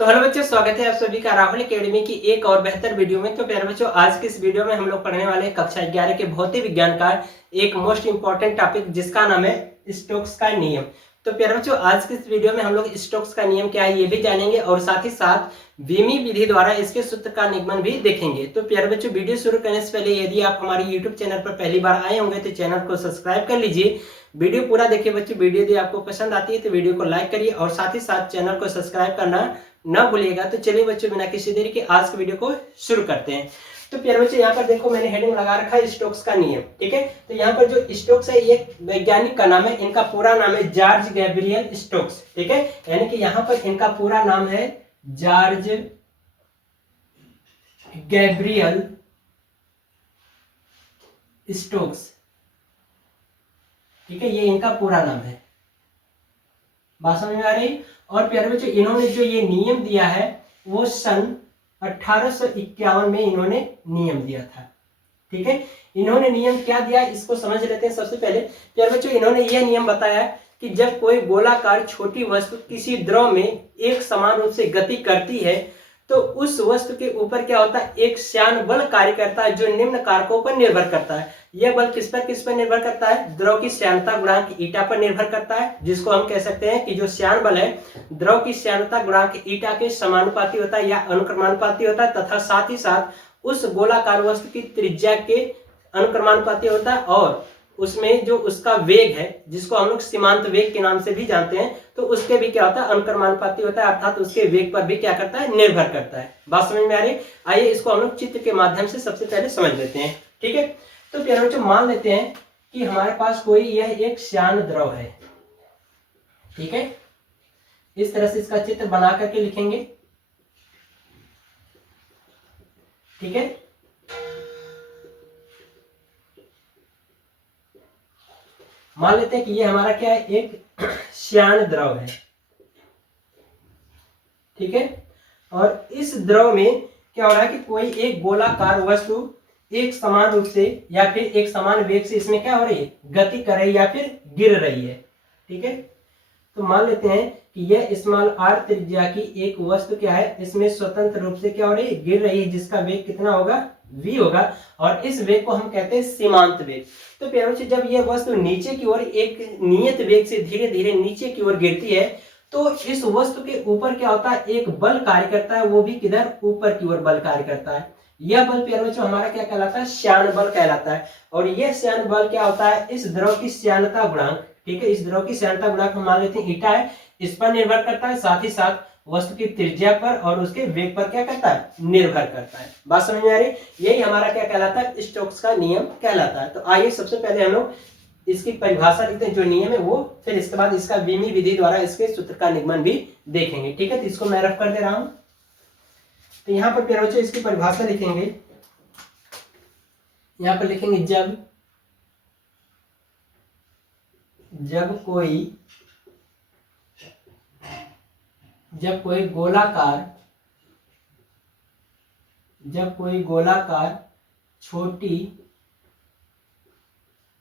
तो हेलो बच्चों, स्वागत है आप सभी का राहुल एकेडमी की एक और बेहतर वीडियो में। तो प्यारे बच्चों, आज की इस वीडियो में हम लोग पढ़ने वाले हैं कक्षा 11 के भौतिक विज्ञान का एक मोस्ट इंपॉर्टेंट टॉपिक, जिसका नाम है स्टोक्स का नियम। तो प्यारे बच्चों, आज की इस वीडियो में हम लोग स्टोक्स का नियम क्या है ये भी जानेंगे और साथ ही साथ वीमी विधि द्वारा इसके सूत्र का निगमन भी देखेंगे। तो प्यारे बच्चों, वीडियो शुरू करने से पहले यदि आप हमारे यूट्यूब चैनल पर पहली बार आए होंगे तो चैनल को सब्सक्राइब कर लीजिए। वीडियो पूरा देखिए बच्चों। वीडियो यदि आपको पसंद आती है तो वीडियो को लाइक करिए और साथ ही साथ चैनल को सब्सक्राइब करना ना भूलिएगा। तो चलिए बच्चों, बिना किसी देरी के आज के वीडियो को शुरू करते हैं। तो प्यारे बच्चों, यहाँ पर देखो मैंने हेडिंग लगा रखा है स्टोक्स का नियम। ठीक है, तो यहाँ पर जो स्टोक्स है ये वैज्ञानिक का नाम है, इनका पूरा नाम है जॉर्ज गैब्रियल स्टोक्स। ठीक है, यानी कि यहाँ पर इनका पूरा नाम है जॉर्ज गैब्रियल स्टोक्स। ठीक है, ये इनका पूरा नाम है। बात समझ में आ रही। और प्यारे बच्चों, इन्होंने जो ये नियम दिया है वो सन 1851 में इन्होंने नियम दिया था। ठीक है, इन्होंने नियम क्या दिया इसको समझ लेते हैं। सबसे पहले प्यारे बच्चों, इन्होंने यह नियम बताया कि जब कोई गोलाकार छोटी वस्तु किसी द्रव में एक समान रूप से गति करती है तो उस वस्तु के ऊपर क्या होता है, एक श्यान बल कार्य करता है जो निम्न कारकों पर निर्भर करता है। यह बल किस पर निर्भर करता है? द्रव की श्यानता गुणांक ईटा पर निर्भर करता है, जिसको हम कह सकते हैं कि जो श्यान बल है द्रव की श्यानता गुणांक ईटा के समानुपाती होता है या अनुक्रमानुपाती होता है, तथा साथ ही साथ उस गोलाकार वस्तु की त्रिज्या के अनुक्रमानुपाती होता है। और उसमें जो उसका वेग है जिसको हम लोग सीमांत वेग के नाम से भी जानते हैं, तो उसके भी क्या होता है, अनुक्रमानुपाती होता है, अर्थात उसके वेग पर भी क्या करता है, निर्भर करता है। बात समझ में आ रही। आइए इसको हम लोग चित्र के माध्यम से सबसे पहले समझ लेते हैं। ठीक है, तो प्यारे बच्चों मान लेते हैं कि हमारे पास कोई यह एक श्यान द्रव है। ठीक है, इस तरह से इसका चित्र बना करके लिखेंगे। ठीक है, मान लेते हैं कि ये हमारा क्या है, एक श्यान द्रव है। ठीक है, और इस द्रव में क्या हो रहा है कि कोई एक गोलाकार वस्तु एक समान रूप से या फिर एक समान वेग से इसमें क्या हो रही है, गति कर रही है या फिर गिर रही है। ठीक है, तो मान लेते हैं कि यह स्मॉल आर त्रिज्या की एक वस्तु क्या है, इसमें स्वतंत्र रूप से क्या हो रही है, गिर रही है, जिसका वेग कितना होगा, v होगा। और इस वेग को हम कहते हैं सीमांत वेग। तो प्यारे बच्चों, जब यह वस्तु नीचे की ओर एक नियत वेग से धीरे धीरे नीचे की ओर गिरती है तो इस वस्तु के ऊपर क्या होता है, एक बल कार्य करता है, वो भी किधर, ऊपर की ओर बल कार्य करता है। यह बल प्यारे बच्चों हमारा क्या कहलाता है, श्यान बल कहलाता है। और यह श्यान बल क्या होता है, इस द्रव की श्यानता गुणांक, ठीक है, इस द्रव की श्यानता गुणांक हम मान लेते हैं ईटा है, इस पर निर्भर करता है, साथ ही साथ वस्तु की त्रिज्या पर और उसके वेग पर क्या करता है, निर्भर करता है। बात समझ में आ रही। यही हमारा क्या कहलाता है, स्टोक्स का नियम कहलाता है। तो आइए सबसे पहले हम लोग इसकी परिभाषा लिखते हैं, जो नियम है वो, फिर इसके बाद इसका वीमी विधि द्वारा इसके सूत्र का निगमन भी देखेंगे। ठीक है, तो इसको मैं रफ कर दे रहा हूं। तो यहाँ पर प्यारे बच्चों इसकी परिभाषा लिखेंगे। यहाँ पर लिखेंगे जब कोई गोलाकार छोटी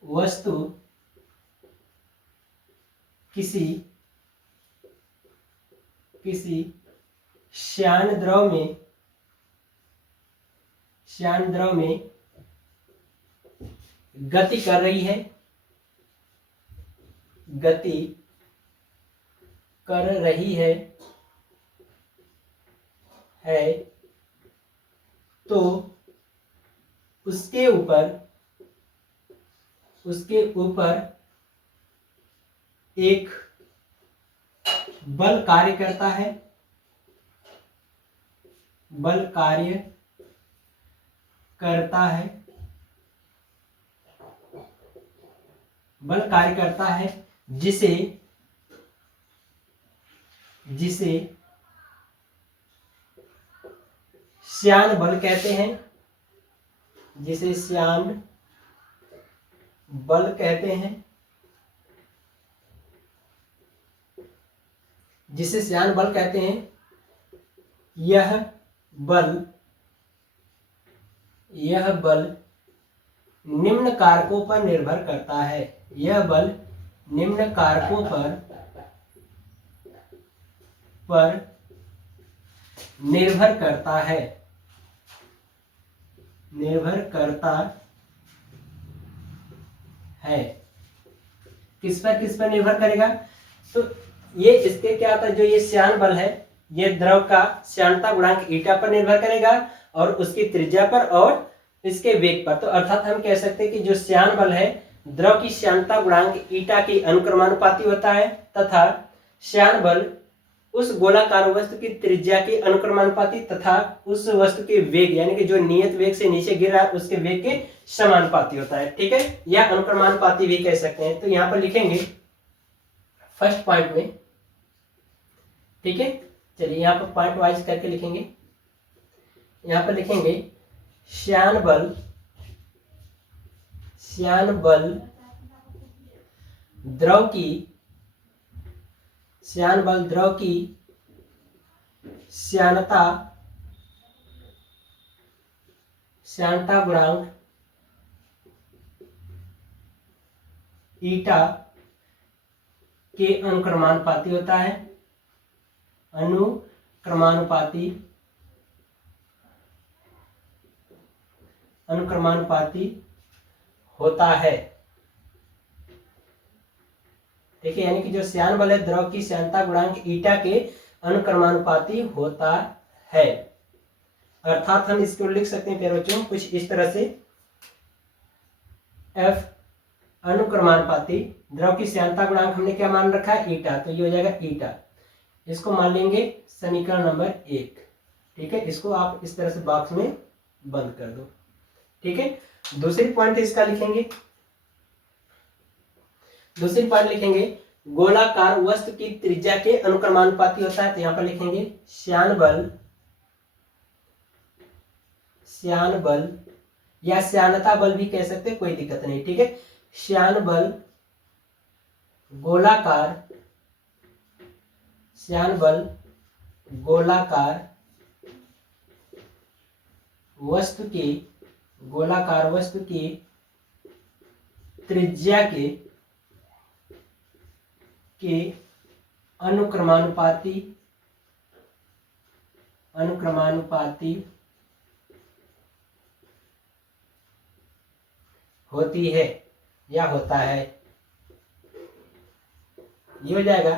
वस्तु किसी श्यान द्रव में गति कर रही है तो उसके ऊपर एक बल कार्य करता है, जिसे श्यान बल कहते हैं, यह बल निम्न कारकों पर निर्भर करता है। यह बल निम्न कारकों पर निर्भर करता है, निर्भर करता है। किस पर निर्भर करेगा? तो ये इसके क्या होता है, जो ये श्यान बल है ये द्रव का श्यानता गुणांक ईटा पर निर्भर करेगा और उसकी त्रिज्या पर और इसके वेग पर। तो अर्थात हम कह सकते हैं कि जो श्यान बल है द्रव की श्यानता गुणांक ईटा की अनुक्रमानुपाती होता है तथा श्यान बल उस गोलाकार वस्तु की त्रिज्या के अनुक्रमानुपाती तथा उस वस्तु के वेग यानी कि जो नियत वेग से नीचे गिर रहा है उसके वेग के समानुपाती होता है। ठीक है, या अनुक्रमानुपाती भी कह सकते हैं। तो यहाँ पर लिखेंगे फर्स्ट पॉइंट में। ठीक है, चलिए यहाँ पर पॉइंट वाइज करके लिखेंगे। यहाँ पर लिखेंगे श्यान बल द्रव की श्यानता गुणांक ईटा के अनुक्रमानुपाती होता है, अनुक्रमानुपाती होता है। देखिए, यानी कि जो श्यान बल है द्रव की श्यानता गुणांक ईटा के अनुक्रमानुपाती होता है। अर्थात हम इसको लिख सकते हैं प्यारे बच्चों कुछ इस तरह से, F अनुक्रमानुपाती द्रव की श्यानता गुणांक हमने क्या मान रखा है, ईटा, तो ये हो जाएगा ईटा। इसको मान लेंगे समीकरण नंबर 1। ठीक है, इसको आप इस तरह से बॉक्स में बंद कर दो। ठीक है, दूसरी पॉइंट इसका लिखेंगे, गोलाकार वस्तु की त्रिज्या के अनुक्रमानुपाती होता है। तो यहाँ पर लिखेंगे श्यान बल या श्यानता बल भी कह सकते हैं, कोई दिक्कत नहीं। ठीक है, श्यान बल गोलाकार वस्तु की त्रिज्या के अनुक्रमानुपाती होती है या होता है। ये हो जाएगा।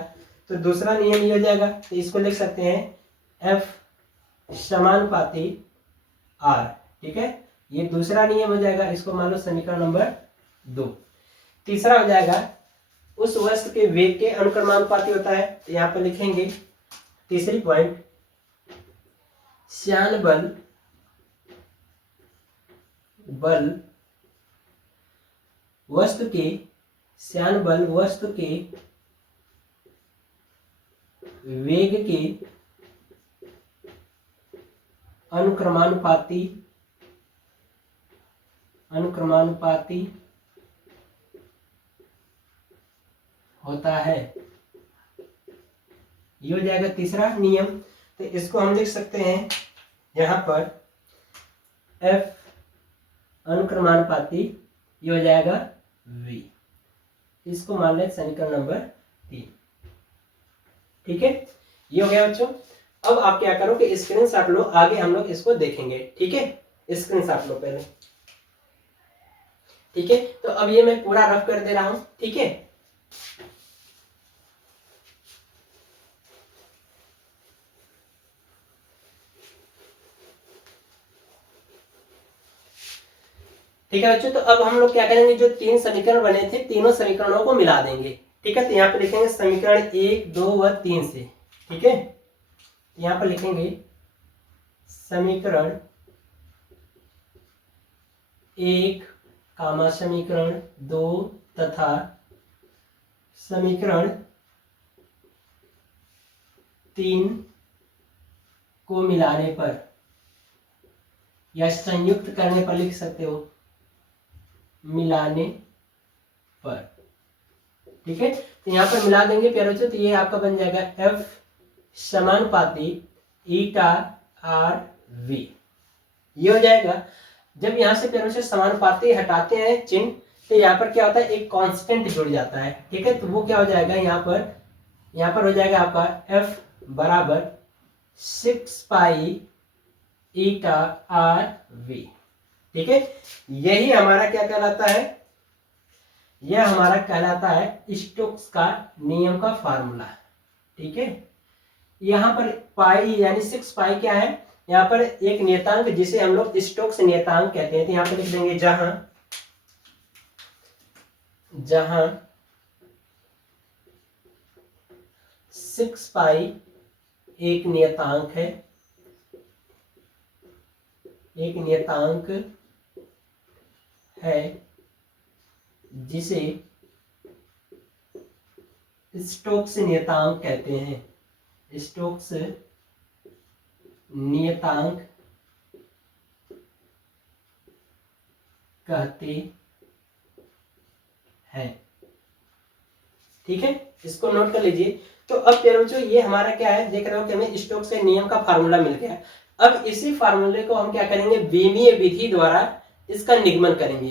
तो दूसरा नियम ये हो जाएगा, तो इसको लिख सकते हैं F समानुपाती R। ठीक है, ये दूसरा नियम हो जाएगा, इसको मान लो समीकरण नंबर 2। तीसरा हो जाएगा उस वस्तु के वेग के अनुक्रमानुपाती होता है। तो यहाँ पर लिखेंगे तीसरी पॉइंट, श्यान बल वस्तु के वेग के अनुक्रमानुपाती होता है। ये हो जाएगा तीसरा नियम। तो इसको हम लिख सकते हैं यहाँ पर F अनुक्रमानुपाती, ये हो जाएगा V। इसको मान लें समीकरण नंबर 3। ठीक है, ये हो गया बच्चों। अब आप क्या करो कि स्क्रीनशॉट लो, आगे हम लोग इसको देखेंगे। ठीक है, स्क्रीनशॉट लो पहले। ठीक है, तो अब ये मैं पूरा रफ कर दे रहा हूं। ठीक है, ठीक है बच्चों। तो अब हम लोग क्या करेंगे, जो 3 समीकरण बने थे तीनों समीकरणों को मिला देंगे। ठीक है, तो यहाँ पे लिखेंगे समीकरण 1, 2 व 3 से। ठीक है, यहाँ पर लिखेंगे समीकरण 1, समीकरण 2 तथा समीकरण 3 को मिलाने पर या संयुक्त करने पर लिख सकते हो, मिलाने पर। ठीक है, तो यहाँ पर मिला देंगे प्यारे बच्चों। तो ये आपका बन जाएगा F समानुपाती ईटा R V। ये हो जाएगा। जब यहाँ से प्यारे बच्चों समानुपाती हटाते हैं चिन्ह, तो यहाँ पर क्या होता है, एक कांस्टेंट जुड़ जाता है। ठीक है, तो वो क्या हो जाएगा, यहाँ पर हो जाएगा आपका F बराबर 6 पाई ईटा आर वी। ठीक है, यही हमारा क्या कहलाता है, यह हमारा कहलाता है स्टोक्स का नियम का फार्मूला। ठीक है, यहाँ पर पाई यानी 6 पाई क्या है, यहाँ पर एक नियतांक जिसे हम लोग स्टोक्स नियतांक कहते हैं। तो यहाँ पर लिख देंगे जहां जहां 6 पाई एक नियतांक है, एक नियतांक है जिसे स्टोक्स नियतांक कहते हैं, स्टोक्स नियतांक कहते हैं। ठीक है, इसको नोट कर लीजिए। तो अब प्यारे बच्चों ये हमारा क्या है, देख रहे हो कि हमें स्टोक्स के नियम का फार्मूला मिल गया। अब इसी फार्मूले को हम क्या करेंगे, बीमीय विधि द्वारा इसका निगमन करेंगे।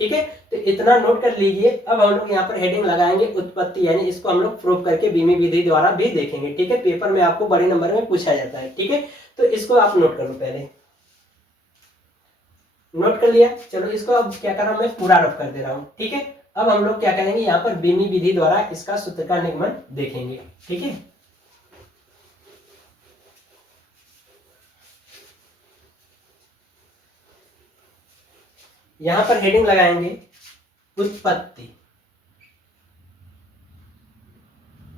ठीक है, तो इतना नोट कर लीजिए। अब हम लोग यहाँ पर हेडिंग लगाएंगे उत्पत्ति, यानी इसको हम लोग प्रूफ करके बीमीय विधि द्वारा भी देखेंगे। ठीक है, पेपर में आपको बड़े नंबर में पूछा जाता है। ठीक है, तो इसको आप नोट कर लो, पहले नोट कर लिया। चलो इसको अब क्या कर रहा हूं, मैं पूरा रफ कर दे रहा हूं। ठीक है, अब हम लोग क्या करेंगे, यहाँ पर बीमीय विधि द्वारा इसका सूत्र का निगमन देखेंगे। ठीक है, यहां पर हेडिंग लगाएंगे उत्पत्ति,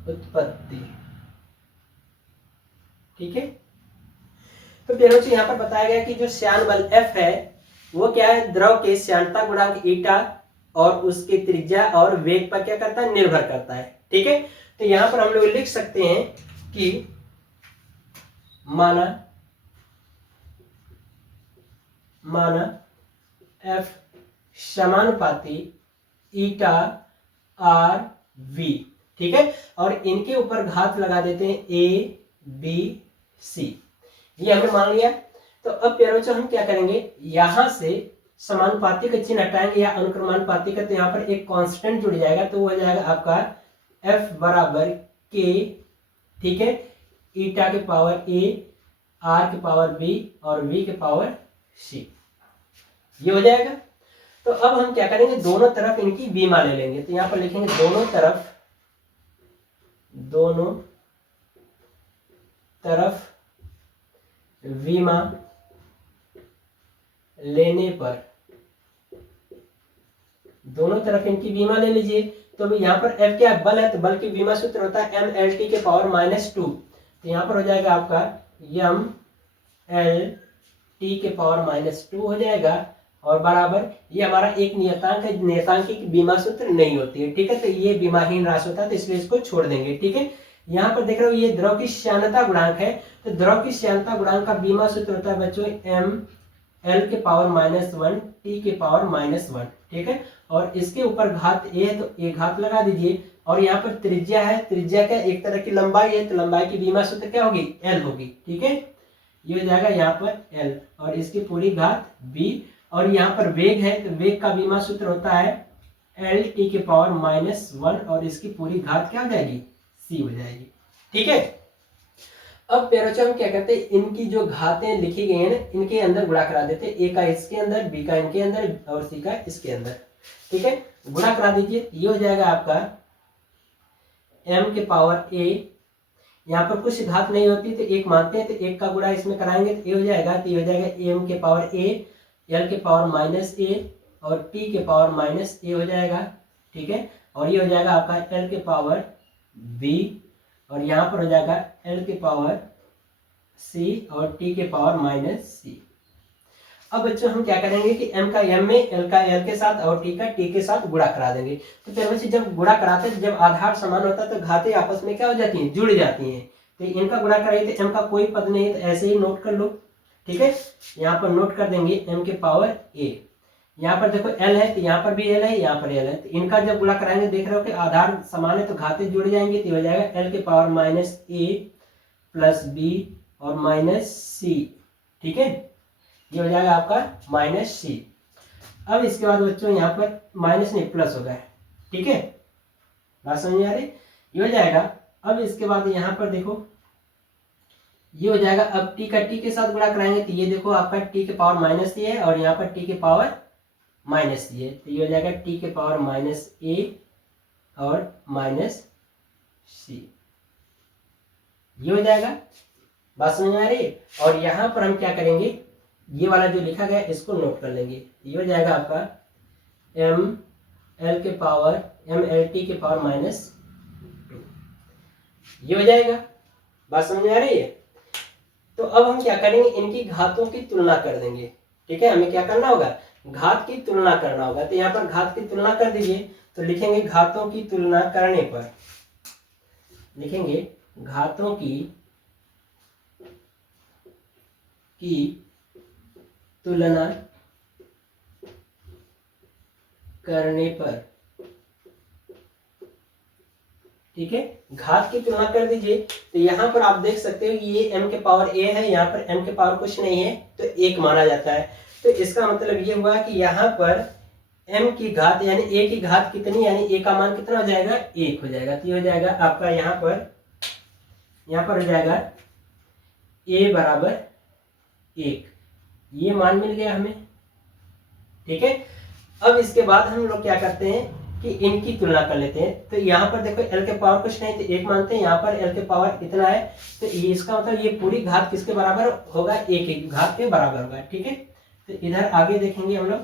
उत्पत्ति। ठीक है, तो प्यारे बच्चों यहाँ पर बताया गया कि जो श्यान बल F है वो क्या है, द्रव के श्यानता गुणांक ईटा और उसके त्रिज्या और वेग पर क्या करता है, निर्भर करता है। ठीक है, तो यहां पर हम लोग लिख सकते हैं कि माना F समानुपाती ईटा आर वी। ठीक है, और इनके ऊपर घात लगा देते हैं A B C, ये हमने मान लिया। तो अब प्यारे बच्चों हम क्या करेंगे, यहां से समानुपाती का चिन्ह हटाएंगे या अनुक्रमानुपाती का, तो यहाँ पर एक कांस्टेंट जुड़ जाएगा, तो वो हो जाएगा आपका F बराबर K। ठीक है, ईटा के पावर A, R के पावर B और V के पावर C, ये हो जाएगा। तो अब हम क्या करेंगे, दोनों तरफ इनकी बीमा ले लेंगे। तो यहाँ पर लिखेंगे दोनों तरफ बीमा लेने पर, दोनों तरफ इनकी बीमा ले लीजिए। तो यहाँ पर F क्या है, बल है, तो बल की बीमा सूत्र होता है mLT के पावर -2। तो यहाँ पर हो जाएगा आपका mLT के पावर -2 हो जाएगा, और बराबर ये हमारा एक नियतांक है, नियतांक की बीमा सूत्र नहीं होती है। ठीक है, तो ये बीमाहीन राशि होता है, तो इसलिए इसको छोड़ देंगे। ठीक है, यहाँ पर देख रहे हो ये द्रव की श्यानता गुणांक है, तो द्रव की श्यानता गुणांक का बीमा सूत्र होता है बच्चों mL के पावर -1 T के पावर -1। ठीक है, और इसके ऊपर घात A है, तो A घात लगा दीजिए। और यहाँ पर त्रिज्या है, त्रिज्या क्या एक तरह की लंबाई है, तो लंबाई की बीमा सूत्र क्या होगी, L होगी। ठीक है, ये हो जाएगा यहाँ पर L और इसकी पूरी घात B। और यहाँ पर वेग है, तो वेग का बीमा सूत्र होता है LT के पावर -1 और इसकी पूरी घात क्या हो जाएगी, C हो जाएगी। ठीक है, अब प्यारे बच्चों हम क्या करते हैं, इनकी जो घातें लिखी गई हैं ना, इनके अंदर गुणा करा देते हैं, A का इसके अंदर, B का इनके अंदर और C का इसके अंदर। ठीक है, गुणा करा दीजिए, ये हो जाएगा आपका m के पावर A, यहाँ पर कुछ घात नहीं होती तो एक मानते हैं, तो एक का गुणा इसमें कराएंगे तो ये हो जाएगा, तो ये हो जाएगा m के पावर A, L के पावर -A और T के पावर -A हो जाएगा। ठीक है, और ये हो जाएगा आपका L के पावर B और यहाँ पर हो जाएगा L के पावर C और T के पावर -C। अब बच्चों हम क्या करेंगे कि m का m में, L का L के साथ और T का T के साथ गुणा करा देंगे। तो फिर बच्चे जब गुणा कराते हैं, जब आधार समान होता है तो घातें आपस में क्या हो जाती हैं, जुड़ जाती हैं। तो इनका गुणा कराइए तो m का कोई पद नहीं है, तो ऐसे ही नोट कर लो। ठीक है, यहाँ पर नोट कर देंगे m के पावर A। यहाँ पर देखो L है, तो यहाँ पर भी L है, यहाँ पर L है, तो इनका जब गुणा कराएंगे देख रहे हो कि आधार समान है तो घातें जुड़ जाएंगे, तो हो जाएगा L के पावर -A प्लस B और -C। ठीक है, ये हो जाएगा आपका -C। अब इसके बाद बच्चों यहाँ पर माइनस नहीं प्लस होगा। ठीक है, बात समझ आ रही, ये हो जाएगा। अब इसके बाद यहाँ पर देखो ये हो जाएगा। अब टी का टी के साथ गुणा कराएंगे तो ये देखो आपका टी के पावर माइनस ए है और यहाँ पर टी के पावर माइनस सी है, तो ये हो जाएगा टी के पावर माइनस ए और माइनस सी, ये हो जाएगा। बात समझ में आ रही है। और यहाँ पर हम क्या करेंगे, ये वाला जो लिखा गया इसको नोट कर लेंगे, ये हो जाएगा आपका एम एल के पावर एम एल टी के पावर माइनस 2, ये हो जाएगा। बात समझ में आ रही है। तो अब हम क्या करेंगे, इनकी घातों की तुलना कर देंगे। ठीक है, हमें क्या करना होगा, घात की तुलना करना होगा। तो यहाँ पर घात की तुलना कर दीजिए, तो लिखेंगे घातों की तुलना करने पर, लिखेंगे घातों की तुलना करने पर। ठीक है, घात की तुलना कर दीजिए। तो यहाँ पर आप देख सकते हो ये m के पावर a है, यहाँ पर m के पावर कुछ नहीं है तो 1 माना जाता है। तो इसका मतलब ये हुआ कि यहाँ पर m की घात यानी a की घात कितनी, यानी a का मान कितना हो जाएगा, 1 हो जाएगा। तो ये हो जाएगा आपका यहाँ पर हो जाएगा a बराबर 1, ये मान मिल गया हमें। ठीक है, अब इसके बाद हम लोग क्या करते हैं कि इनकी तुलना कर लेते हैं। तो यहाँ पर देखो l के पावर कुछ नहीं तो 1 मानते हैं, यहाँ पर l के पावर इतना है, तो इसका मतलब ये पूरी घात किसके बराबर होगा, 1 घात के बराबर होगा। ठीक है, तो इधर आगे देखेंगे हम लोग।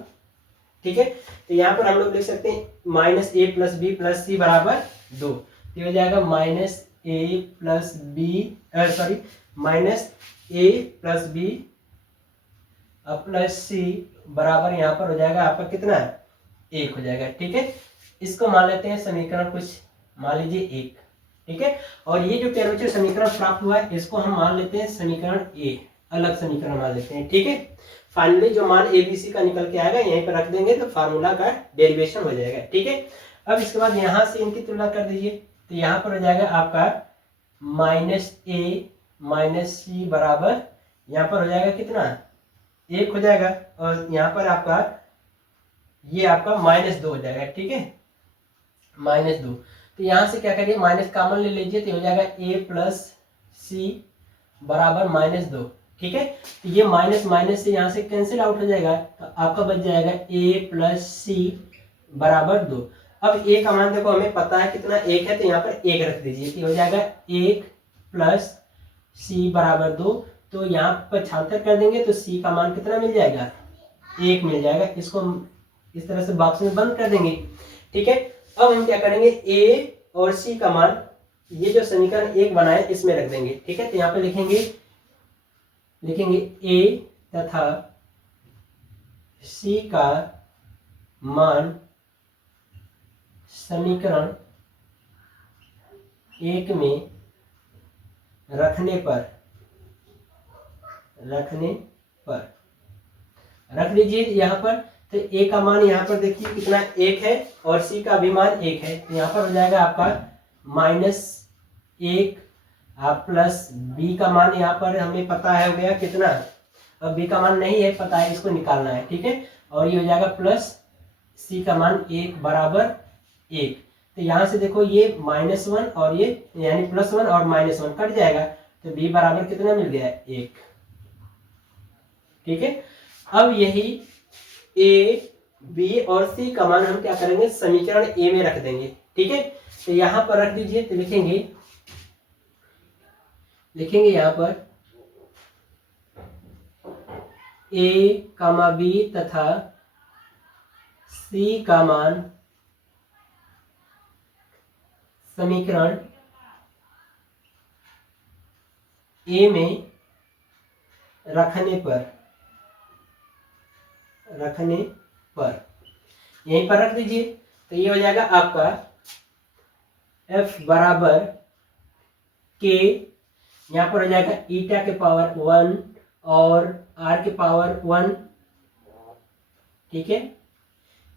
ठीक है, तो यहाँ पर हम लोग लिख सकते हैं माइनस ए प्लस बी प्लस सी बराबर 2, तो हो जाएगा माइनस ए प्लस बी माइनस ए प्लस बी प्लस सी बराबर यहाँ पर हो जाएगा आपका कितना, 1 हो जाएगा। ठीक है, इसको मान लेते हैं समीकरण कुछ, मान लीजिए 1। ठीक है, और ये जो टेम्परेचर समीकरण प्राप्त हुआ है इसको हम मान लेते हैं समीकरण ए, अलग समीकरण मान लेते हैं। ठीक है, फाइनली जो मान ए बी सी का निकल के आएगा यहीं पर रख देंगे तो फार्मूला का डेरिवेशन हो जाएगा। ठीक है, अब इसके बाद यहाँ से इनकी तुलना कर दीजिए, तो यहाँ पर हो जाएगा आपका माइनस ए माइनस सी बराबर यहाँ पर हो जाएगा कितना, 1 हो जाएगा, और यहाँ पर आपका ये आपका माइनस 2 हो जाएगा। ठीक है, माइनस 2, तो यहाँ से क्या करिए माइनस कॉमन ले लीजिए, तो हो जाएगा a प्लस सी बराबर माइनस 2। ठीक है, तो ये माइनस माइनस से यहाँ से कैंसिल आउट हो जाएगा, तो आपका बच जाएगा a प्लस सी बराबर 2। अब a का मान देखो हमें पता है कितना, 1 है, तो यहाँ पर 1 रख दीजिए, तो हो जाएगा 1 प्लस सी बराबर 2। तो यहाँ पर छांतर कर देंगे तो c का मान कितना मिल जाएगा, 1 मिल जाएगा। इसको इस तरह से बॉक्स में बंद कर देंगे। ठीक है, अब हम क्या करेंगे, a और c का मान ये जो समीकरण 1 बनाए इसमें रख देंगे। ठीक है, तो यहाँ पे लिखेंगे a तथा c का मान समीकरण 1 में रखने पर रख लीजिए यहाँ पर। तो a का मान यहाँ पर देखिए कितना 1 है और c का भी मान 1 है, तो यहाँ पर हो जाएगा आपका -1 प्लस b का मान यहाँ पर हमें पता है हो गया कितना, अब b का मान नहीं है पता है, इसको निकालना है। ठीक है, और ये हो जाएगा प्लस c का मान 1 बराबर 1। तो यहाँ से देखो ये -1 और ये यानी +1 और -1 कट जाएगा, तो b बराबर कितना मिल गया, 1। ठीक है, अब यही a, b और c का मान हम क्या करेंगे, समीकरण a में रख देंगे। ठीक है, तो यहाँ पर रख दीजिए, तो लिखेंगे यहाँ पर a, b तथा c का मान समीकरण a में रखने पर यहीं पर रख दीजिए। तो ये हो जाएगा आपका f बराबर k, यहाँ पर हो जाएगा ईटा के पावर 1 और r के पावर 1। ठीक है,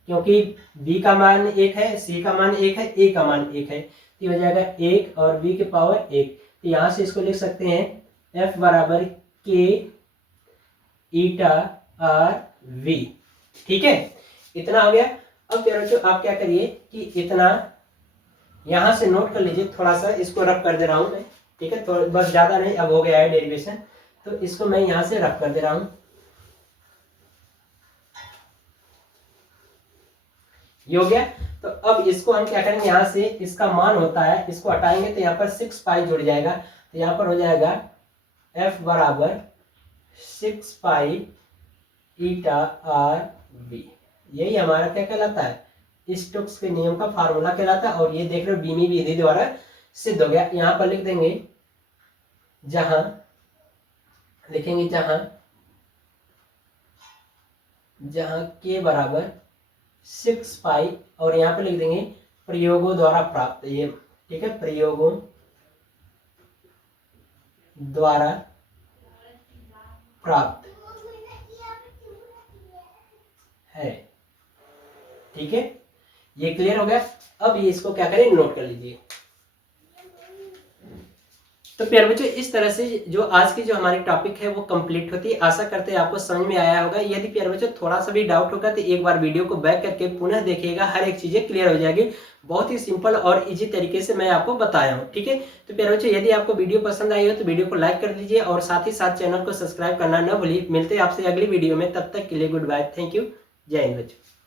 क्योंकि b का मान 1 है, c का मान 1 है, a का मान 1 है, तो ये हो जाएगा 1 और b के पावर 1। तो यहाँ से इसको लिख सकते हैं f बराबर k ईटा r v। ठीक है, इतना हो गया। अब बच्चों आप क्या करिए कि इतना यहाँ से नोट कर लीजिए, थोड़ा सा इसको रब कर दे रहा हूं मैं। ठीक है, तो बस ज़्यादा नहीं, अब हो गया है डेरिवेशन, तो इसको मैं यहाँ से रफ कर दे रहा हूँ। ये हो गया। तो अब इसको हम क्या करेंगे, यहाँ से इसका मान होता है, इसको हटाएंगे तो यहाँ पर 6 पाई जुड़ जाएगा, तो यहाँ पर हो जाएगा F बराबर 6 पाई ईटा आर बी। यही हमारा क्या कहलाता है, स्टोक्स के नियम का फार्मूला कहलाता है। और ये देख रहे हो बीमी विधि द्वारा सिद्ध हो गया। यहाँ पर लिख देंगे, जहां लिखेंगे जहां के बराबर 6 पाई, और यहाँ पे लिख देंगे प्रयोगों द्वारा प्राप्त, ये ठीक है, प्रयोगों द्वारा प्राप्त है। ठीक है, ये क्लियर हो गया। अब ये इसको क्या करें, नोट कर लीजिए। तो प्यारे बच्चों, इस तरह से जो आज की जो हमारी टॉपिक है वो कंप्लीट होती है। आशा करते हैं आपको समझ में आया होगा। यदि प्यारे बच्चों थोड़ा सा भी डाउट होगा तो एक बार वीडियो को बैक करके पुनः देखिएगा, हर एक चीजें क्लियर हो जाएगी। बहुत ही सिंपल और इजी तरीके से मैं आपको बताया हूँ। ठीक है, तो प्यारे बच्चों यदि आपको वीडियो पसंद आई हो तो वीडियो को लाइक कर दीजिए और साथ ही साथ चैनल को सब्सक्राइब करना न भूलिए। मिलते हैं आपसे अगली वीडियो में, तब तक के लिए गुड बाय, थैंक यू, जय हिंद बच्चों।